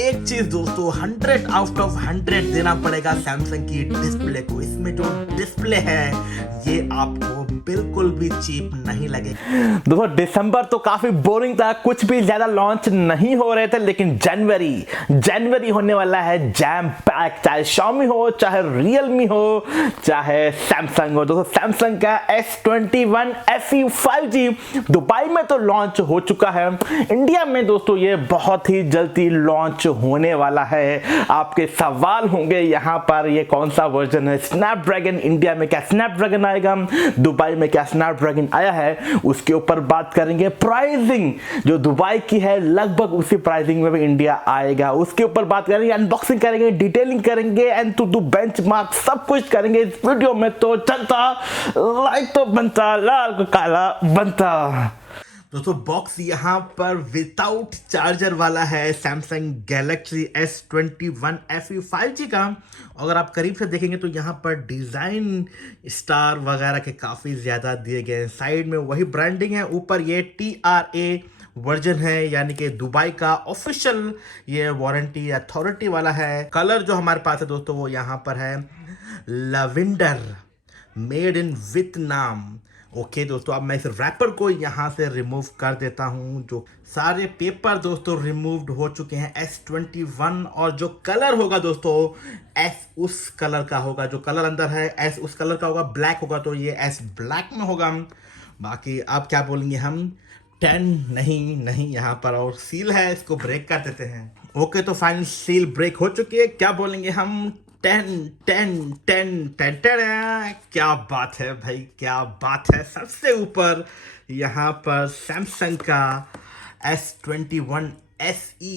एक चीज दोस्तों 100 आउट ऑफ 100 देना पड़ेगा सैमसंग की डिस्प्ले को। इसमें जो डिस्प्ले है ये आपको बिल्कुल भी चीप नहीं लगेगा। दोस्तों दिसंबर तो काफी बोरिंग था, कुछ भी ज्यादा लॉन्च नहीं हो रहे थे, लेकिन जनवरी होने वाला है जैम पैक। चाहे Xiaomi हो, चाहे Realme हो, चाहे सैमसंग हो। दोस्तों सैमसंग का S21 FE 5G दुबई में तो लॉन्च हो चुका है, इंडिया में दोस्तों ये बहुत ही जल्दी लॉन्च होने वाला है। आपके सवाल होंगे यहाँ पर ये कौन सा वर्जन है, स्नैपड्रैगन इंडिया में क्या स्नैपड्रैगन आएगा, दुबई में क्या स्नैपड्रैगन आया है, उसके ऊपर बात करेंगे। प्राइसिंग जो दुबई की है लगभग उसी प्राइसिंग में भी इंडिया आएगा, उसके ऊपर बात करेंगे, अनबॉक्सिंग करेंगे, डिटेलिंग करेंगे एंड टू डू बेंचमार्क, सब कुछ करेंगे इस वीडियो में। तो चलता लाइक तो बनता, लाल को काला बनता। दोस्तों बॉक्स यहाँ पर विदाउट चार्जर वाला है Samsung Galaxy S21 FE 5G का। अगर आप करीब से देखेंगे तो यहाँ पर डिज़ाइन स्टार वगैरह के काफ़ी ज़्यादा दिए गए हैं। साइड में वही ब्रांडिंग है, ऊपर ये TRA वर्जन है, यानी कि दुबई का ऑफिशियल ये वारंटी अथॉरिटी वाला है। कलर जो हमारे पास है दोस्तों वो यहाँ पर है lavender, made in Vietnam. Okay दोस्तों, अब मैं इस रैपर को यहाँ से रिमूव कर देता हूँ। जो सारे पेपर दोस्तों रिमूव्ड हो चुके हैं S21, और जो कलर होगा दोस्तों S उस कलर का होगा, जो कलर अंदर है S उस कलर का होगा, ब्लैक होगा तो ये S ब्लैक में होगा। बाकी अब क्या बोलेंगे हम 10 नहीं यहाँ पर और सील है, इसको ब्रेक कर देते हैं। ओके तो फाइनल सील ब्रेक हो चुकी है, क्या बोलेंगे हम 10 क्या बात है भाई, क्या बात है। सबसे ऊपर यहाँ पर सैमसंग का S21 SE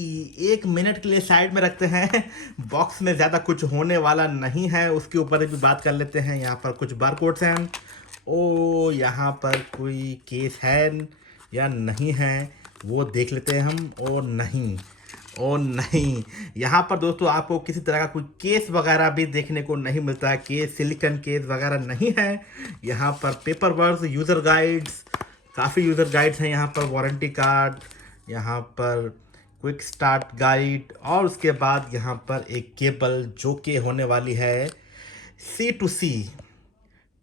1 मिनट के लिए साइड में रखते हैं। बॉक्स में ज़्यादा कुछ होने वाला नहीं है, उसके ऊपर भी बात कर लेते हैं। यहाँ पर कुछ बारकोड्स हैं। ओ यहाँ पर कोई केस है या नहीं है वो देख लेते हैं हम। ओ नहीं, यहाँ पर दोस्तों आपको किसी तरह का कोई केस वगैरह भी देखने को नहीं मिलता है। केस सिलिकॉन केस वगैरह नहीं है। यहाँ पर पेपर वर्क, यूज़र गाइड्स, काफ़ी यूज़र गाइड्स हैं यहाँ पर, वारंटी कार्ड, यहाँ पर क्विक स्टार्ट गाइड, और उसके बाद यहाँ पर एक केबल जो कि होने वाली है C2C,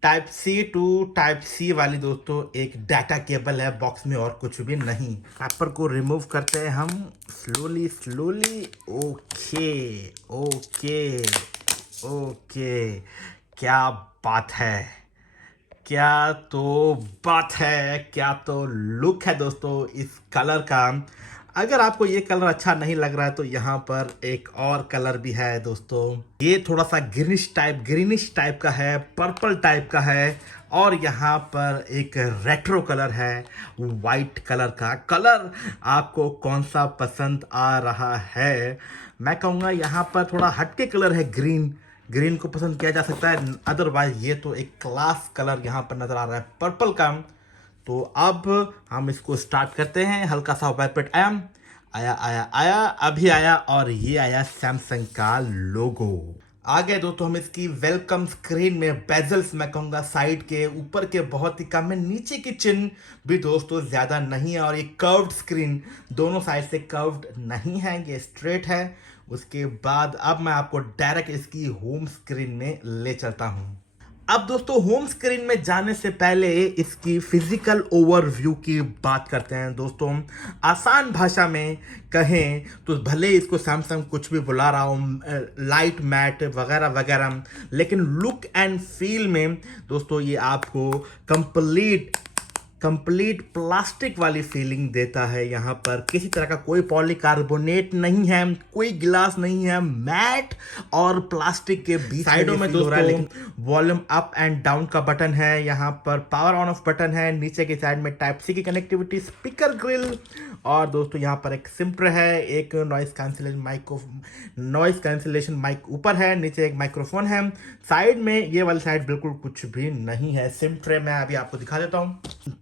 type C to type C वाली दोस्तों एक डाटा केबल है बॉक्स में, और कुछ भी नहीं। रैपर को रिमूव करते हैं हम स्लोली। ओके क्या बात है, क्या तो लुक है दोस्तों इस कलर का। अगर आपको ये कलर अच्छा नहीं लग रहा है तो यहाँ पर एक और कलर भी है दोस्तों। ये थोड़ा सा ग्रीनिश टाइप का है, पर्पल टाइप का है, और यहाँ पर एक रेट्रो कलर है, वाइट कलर का। कलर आपको कौन सा पसंद आ रहा है? मैं कहूँगा यहाँ पर थोड़ा हटके कलर है, ग्रीन को पसंद किया जा सकता है। अदरवाइज ये तो एक क्लास कलर यहाँ पर नज़र आ रहा है पर्पल का। तो अब हम इसको स्टार्ट करते हैं। हल्का सा वाइब्रेट आया, अभी आया, और ये आया सैमसंग का लोगो। आगे दोस्तों हम इसकी वेलकम स्क्रीन में बेजल्स मैं कहूँगा साइड के ऊपर के बहुत ही कम है, नीचे की चिन्ह भी दोस्तों ज़्यादा नहीं है, और ये कर्व्ड स्क्रीन दोनों साइड से कर्व्ड नहीं है, ये स्ट्रेट है। उसके बाद अब मैं आपको डायरेक्ट इसकी होम स्क्रीन में ले चलता हूँ। अब दोस्तों होम स्क्रीन में जाने से पहले इसकी फिजिकल ओवरव्यू की बात करते हैं दोस्तों। आसान भाषा में कहें तो भले इसको सैमसंग कुछ भी बुला रहा हो, लाइट मैट वगैरह वगैरह, लेकिन लुक एंड फील में दोस्तों ये आपको कंप्लीट प्लास्टिक वाली फीलिंग देता है। यहाँ पर किसी तरह का कोई पॉलीकार्बोनेट नहीं है, कोई गिलास नहीं है, मैट और प्लास्टिक के बीच साइडों में दोस्तों लेकिन वॉल्यूम अप एंड डाउन का बटन है, यहाँ पर पावर ऑन ऑफ बटन है, नीचे की साइड में टाइप सी की कनेक्टिविटी, स्पीकर ग्रिल, और दोस्तों यहाँ पर एक सिम्पर है, एक नॉइस कैंसिलेशन माइक ऊपर है, नीचे एक माइक्रोफोन है। साइड में ये वाली साइड बिल्कुल कुछ भी नहीं है। सिम ट्रे मैं अभी आपको दिखा देता हूँ।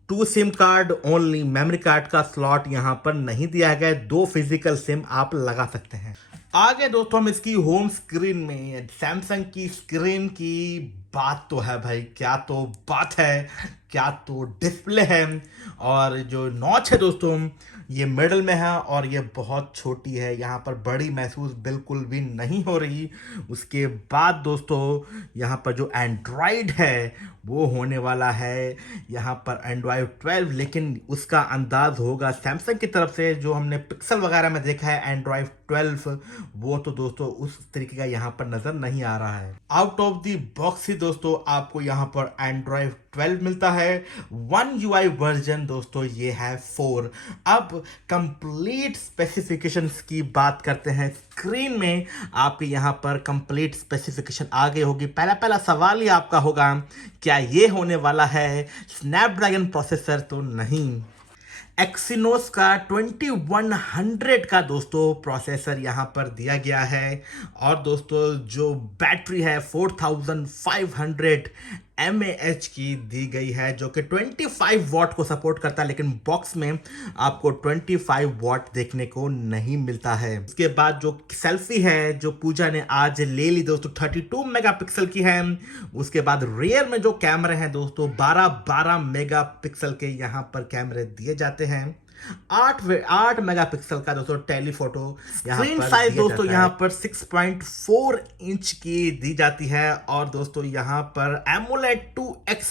2 SIM card only, memory card का स्लॉट यहाँ पर नहीं दिया गया है, 2 फिजिकल सिम आप लगा सकते हैं। आगे दोस्तों हम इसकी होम स्क्रीन में सैमसंग की स्क्रीन की बात तो है भाई, क्या तो बात है, क्या तो डिस्प्ले है। और जो नॉच है दोस्तों ये मिडल में है और ये बहुत छोटी है, यहाँ पर बड़ी महसूस बिल्कुल भी नहीं हो रही। उसके बाद दोस्तों यहाँ पर जो एंड्रॉयड है वो होने वाला है यहाँ पर एंड्रॉयड 12, लेकिन उसका अंदाज होगा सैमसंग की तरफ से। जो हमने पिक्सल वगैरह में देखा है एंड्रॉयड 12, वो तो दोस्तों उस तरीके का यहाँ पर नजर नहीं आ रहा है। आउट ऑफ द बॉक्स ही दोस्तों आपको यहाँ पर एंड्रॉयड 12 मिलता है। वन यूआई वर्जन दोस्तों ये है 4। अब कंप्लीट स्पेसिफिकेशंस की बात करते हैं। स्क्रीन में आपके यहाँ पर कंप्लीट स्पेसिफिकेशन आ गई होगी। पहला सवाल ही आपका होगा, क्या ये होने वाला है स्नैपड्रैगन प्रोसेसर? तो नहीं, एक्सिनोस का 2100 का दोस्तों प्रोसेसर यहाँ पर दिया गया है। और दोस्तों जो बैटरी है 4500 mAh की दी गई है, जो कि 25 वॉट को सपोर्ट करता है, लेकिन बॉक्स में आपको 25 वॉट देखने को नहीं मिलता है। उसके बाद जो सेल्फी है जो पूजा ने आज ले ली दोस्तों 32 मेगापिक्सल की है। उसके बाद रियर में जो कैमरे हैं दोस्तों 12 मेगापिक्सल के यहाँ पर कैमरे दिए जाते हैं। 8 मेगापिक्सल का दोस्तों टेलीफोटो स्क्रीन साइज दोस्तों यहाँ पर 6.4 इंच की दी जाती है। और दोस्तों यहाँ पर AMOLED 2x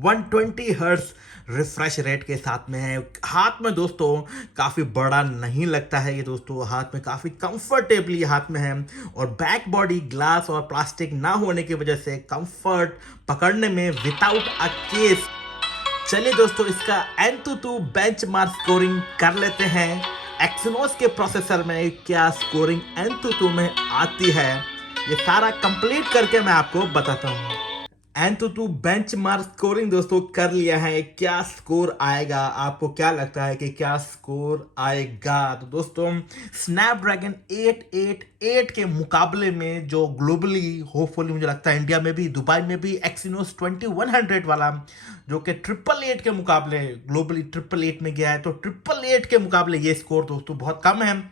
120 hertz refresh rate के साथ में है। हाथ में दोस्तों काफ़ी बड़ा नहीं लगता है ये दोस्तों, हाथ में काफ़ी कंफर्टेबली हाथ में है। और बैक बॉडी ग्लास और प्लास्टिक ना होने की वजह से कंफर्ट पकड़ने में विदाउट अ केस। चलिए दोस्तों इसका Antutu बेंचमार्क स्कोरिंग कर लेते हैं। एक्सिनोस के प्रोसेसर में क्या स्कोरिंग Antutu में आती है, ये सारा कंप्लीट करके मैं आपको बताता हूँ। Antutu बेंचमार्क स्कोरिंग दोस्तों कर लिया है। क्या स्कोर आएगा, आपको क्या लगता है कि क्या स्कोर आएगा? तो दोस्तों स्नैपड्रैगन 888 के मुकाबले में जो ग्लोबली होपफुली मुझे लगता है इंडिया में भी दुबई में भी एक्सिनोस 2100 वाला जो कि 888 के मुकाबले ग्लोबली 888 में गया है, तो 888 के मुकाबले ये स्कोर दोस्तों बहुत कम है।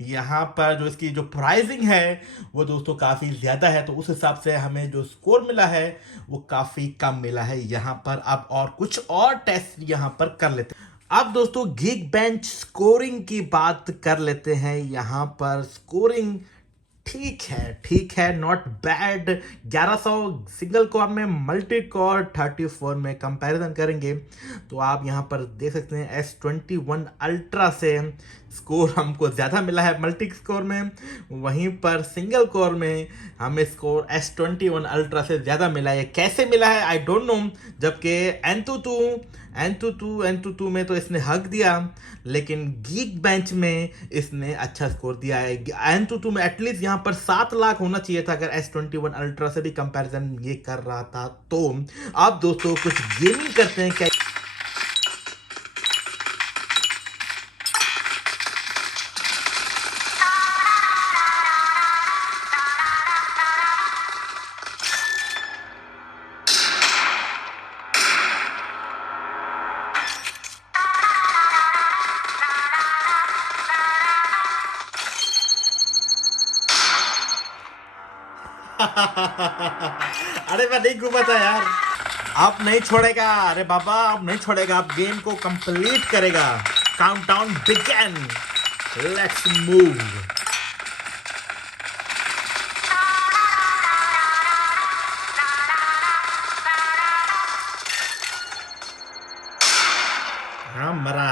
यहाँ पर जो इसकी जो प्राइसिंग है वो दोस्तों काफ़ी ज़्यादा है, तो उस हिसाब से हमें जो स्कोर मिला है वो काफ़ी कम मिला है यहाँ पर। अब और कुछ और टेस्ट यहाँ पर कर लेते हैं। अब दोस्तों गीक बेंच स्कोरिंग की बात कर लेते हैं। यहाँ पर स्कोरिंग ठीक है, नॉट बैड। 1100 सिंगल कोर में, मल्टी कोर 34 में कंपैरिजन करेंगे तो आप यहाँ पर देख सकते हैं S21 अल्ट्रा से स्कोर हमको ज़्यादा मिला है मल्टी कोर में, वहीं पर सिंगल कोर में हमें स्कोर S21 अल्ट्रा से ज़्यादा मिला है। कैसे मिला है आई डोंट नो, जबकि Antutu में तो इसने हक दिया, लेकिन गीक बेंच में इसने अच्छा स्कोर दिया है। Antutu में एटलीस्ट यहाँ पर 7 लाख होना चाहिए था अगर S21 अल्ट्रा से भी कंपैरिजन ये कर रहा था। तो अब दोस्तों कुछ गेमिंग करते हैं। क्या अरे मैं नहीं घूमा था यार। आप नहीं छोड़ेगा, अरे बाबा आप नहीं छोड़ेगा, आप गेम को कंप्लीट करेगा। Countdown begin, let's move. हाँ मरा।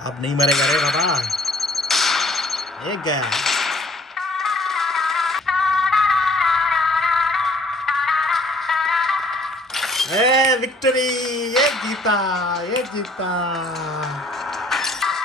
अब नहीं मरेगा रे बाबा, एक गया। विक्ट्री, ये जीता।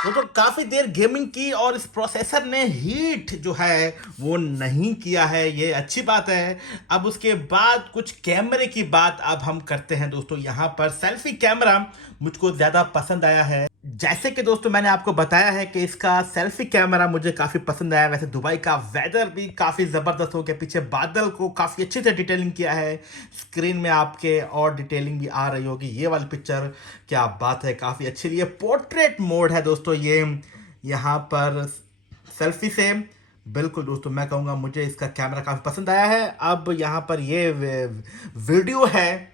वो तो काफी देर गेमिंग की और इस प्रोसेसर ने हीट जो है वो नहीं किया है, ये अच्छी बात है। अब उसके बाद कुछ कैमरे की बात अब हम करते हैं दोस्तों। यहाँ पर सेल्फी कैमरा मुझको ज्यादा पसंद आया है। जैसे कि दोस्तों मैंने आपको बताया है कि इसका सेल्फी कैमरा मुझे काफ़ी पसंद आया। वैसे दुबई का वेदर भी काफ़ी ज़बरदस्त हो गया, पीछे बादल को काफ़ी अच्छे से डिटेलिंग किया है। स्क्रीन में आपके और डिटेलिंग भी आ रही होगी। ये वाली पिक्चर क्या बात है, काफ़ी अच्छी। ये पोर्ट्रेट मोड है दोस्तों। ये यहाँ पर सेल्फी से बिल्कुल दोस्तों, मैं कहूँगा मुझे इसका कैमरा काफ़ी पसंद आया है। अब यहाँ पर ये वीडियो है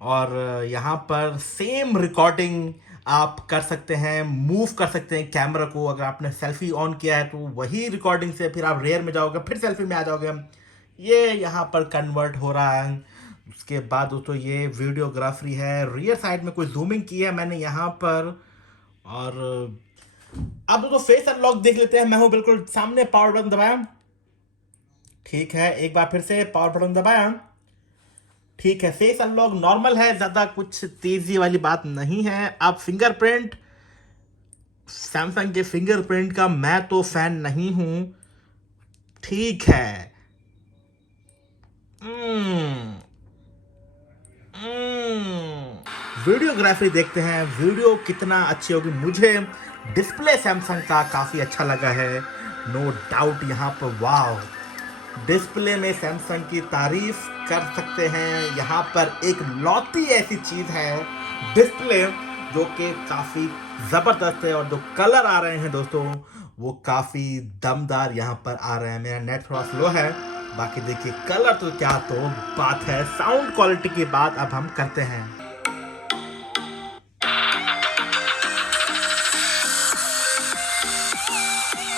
और यहाँ पर सेम रिकॉर्डिंग आप कर सकते हैं, मूव कर सकते हैं कैमरा को। अगर आपने सेल्फी ऑन किया है तो वही रिकॉर्डिंग से फिर आप रेयर में जाओगे, फिर सेल्फी में आ जाओगे। ये यहाँ पर कन्वर्ट हो रहा है। उसके बाद दोस्तों ये वीडियोग्राफी है, रियर साइड में कोई जूमिंग की है मैंने यहाँ पर। और अब दोस्तों फेस अनलॉक देख लेते हैं। मैं हूँ बिल्कुल सामने, पावर बटन दबाया, ठीक है, एक बार फिर से पावर बटन दबाया, ठीक है। फेस अनलॉक नॉर्मल है, ज्यादा कुछ तेजी वाली बात नहीं है। अब फिंगरप्रिंट, सैमसंग के फिंगरप्रिंट का मैं तो फैन नहीं हूं, ठीक है। वीडियोग्राफी देखते हैं, वीडियो कितना अच्छी होगी। मुझे डिस्प्ले सैमसंग का काफी अच्छा लगा है, नो डाउट। यहाँ पर वाव, डिस्प्ले में सैमसंग की तारीफ कर सकते हैं। यहाँ पर एक लौती ऐसी चीज है डिस्प्ले, जो कि काफी जबरदस्त है। और जो कलर आ रहे हैं दोस्तों वो काफी दमदार यहाँ पर आ रहे हैं। मेरा नेट थोड़ा स्लो है, बाकी देखिए कलर तो क्या तो बात है। साउंड क्वालिटी की बात अब हम करते हैं।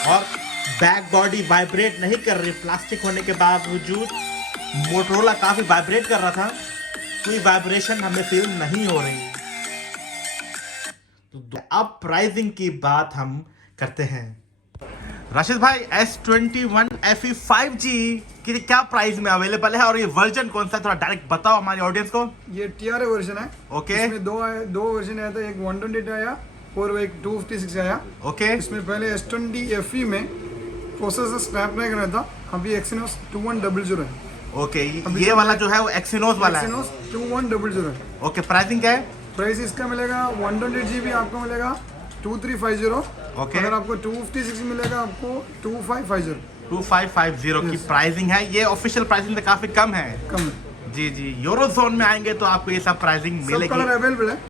और बैक बॉडी वाइब्रेट नहीं कर रही, प्लास्टिक होने के बावजूद। मोटरोला काफी वाइब्रेट कर रहा था, कोई वाइब्रेशन हमें फील नहीं हो रही। तो अब प्राइसिंग की बात हम करते हैं। राशिद भाई, S21 FE 5G की क्या प्राइस में अवेलेबल है और ये वर्जन कौन सा है, थोड़ा डायरेक्ट बताओ हमारी ऑडियंस को। ये TRA वर्जन है। ओके। इसमें दो वर्जन आया था, एक 128 आया और एक 256 आया। ओके। इसमें पहले S20 FE में प्रोसेसर स्नैपड्रैगन रहता, अभी एक्सिनोस 2100 है। ओके, ये वाला जो है वो एक्सिनोस वाला है। एक्सिनोस 2100 है। ओके, प्राइसिंग क्या है? प्राइस इसका मिलेगा 128GB आपको मिलेगा 2350। ओके। अगर आपको 256 मिलेगा आपको 2550। 2550 की प्राइसिंग है। ये ऑफिशियल प्राइसिंग से काफी कम है। कम है जी जी, यूरोजोन में आएंगे तो आपको ये सब प्राइसिंग सब मिलेगी। कलर अवेलेबल है।